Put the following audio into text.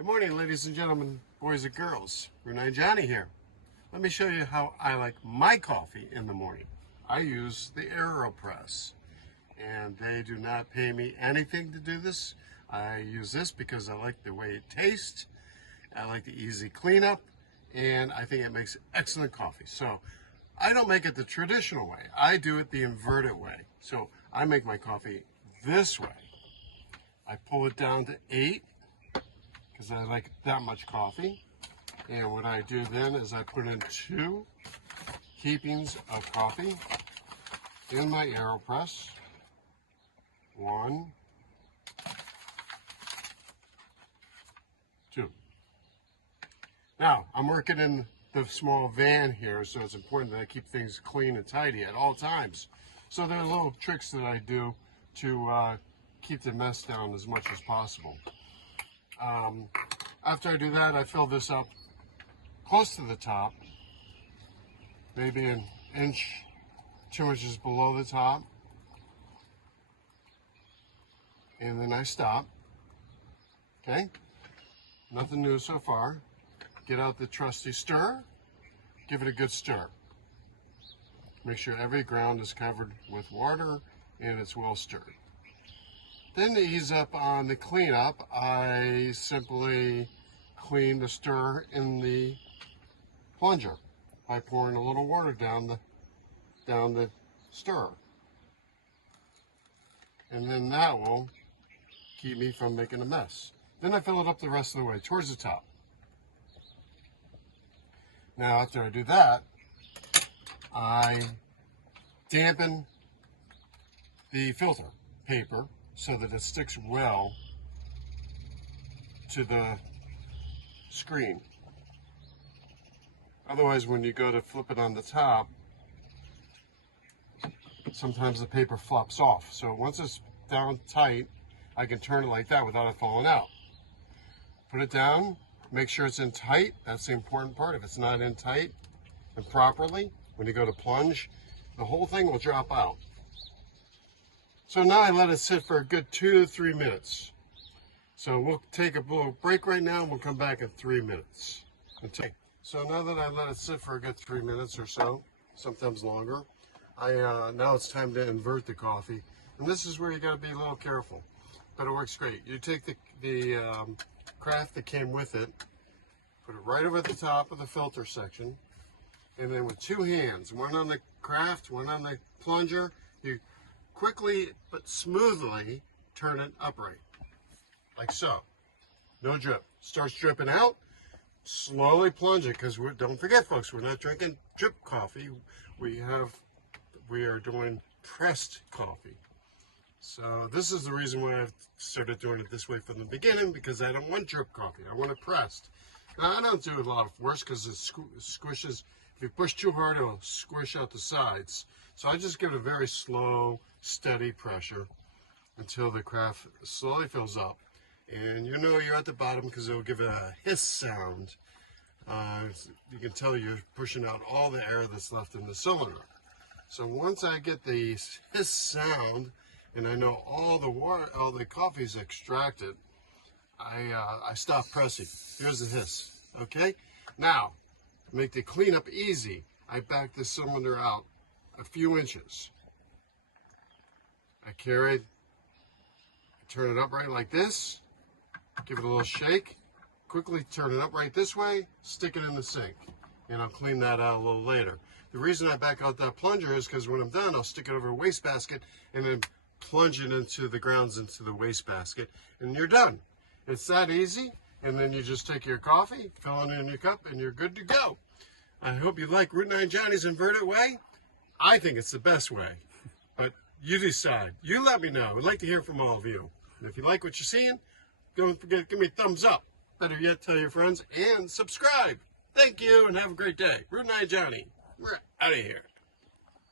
Good morning, ladies and gentlemen, boys and girls. Renee Johnny here. Let me show you how I like my coffee in the morning. I use the Aeropress, and they do not pay me anything to do this. I use this because I like the way it tastes. I like the easy cleanup, and I think it makes excellent coffee. So I don't make it the traditional way. I do it the inverted way. So I make my coffee this way. I pull it down to 8 because I like that much coffee. And what I do then is I put in 2 heapings of coffee in my Aeropress. 1, 2. Now, I'm working in the small van here, so it's important that I keep things clean and tidy at all times. So there are little tricks that I do to keep the mess down as much as possible. After I do that, I fill this up close to the top, maybe an inch, 2 inches below the top, and then I stop. Okay, nothing new so far. Get out the trusty stir, give it a good stir. Make sure every ground is covered with water and it's well stirred. Then to ease up on the cleanup, I simply clean the stir in the plunger by pouring a little water down the stir. And then that will keep me from making a mess. Then I fill it up the rest of the way towards the top. Now after I do that, I dampen the filter paper so that it sticks well to the screen. Otherwise, when you go to flip it on the top, sometimes the paper flops off. So once it's down tight, I can turn it like that without it falling out. Put it down, make sure it's in tight. That's the important part. If it's not in tight and properly, when you go to plunge, the whole thing will drop out. So now I let it sit for a good 2 to 3 minutes. So we'll take a little break right now and we'll come back in 3 minutes. So now that I let it sit for a good 3 minutes or so, sometimes longer, now it's time to invert the coffee. And this is where you got to be a little careful, but it works great. You take the craft that came with it, put it right over the top of the filter section, and then with 2 hands, one on the craft, one on the plunger, you quickly but smoothly turn it upright, like so. No drip. Starts dripping out, slowly plunge it, because don't forget, folks, we're not drinking drip coffee. We are doing pressed coffee. So this is the reason why I've started doing it this way from the beginning, because I don't want drip coffee. I want it pressed. Now, I don't do a lot of force because it squishes. If you push too hard, it'll squish out the sides. So I just give it a very slow, steady pressure until the craft slowly fills up. And you know you're at the bottom because it'll give it a hiss sound. You can tell you're pushing out all the air that's left in the cylinder. So once I get the hiss sound and I know all the coffee's extracted, I stop pressing. Here's the hiss. Okay? Now, to make the cleanup easy, I back the cylinder out a few inches. I carry it, turn it upright like this, give it a little shake, quickly turn it upright this way, stick it in the sink, and I'll clean that out a little later. The reason I back out that plunger is because when I'm done, I'll stick it over a wastebasket and then plunge it into the grounds into the wastebasket, and you're done. It's that easy, and then you just take your coffee, fill it in your cup, and you're good to go. I hope you like Route 9 Johnny's inverted way. I think it's the best way, but you decide. You let me know. I'd like to hear from all of you. And if you like what you're seeing, don't forget to give me a thumbs up. Better yet, tell your friends and subscribe. Thank you, and have a great day. Route 9 Johnny, we're out of here.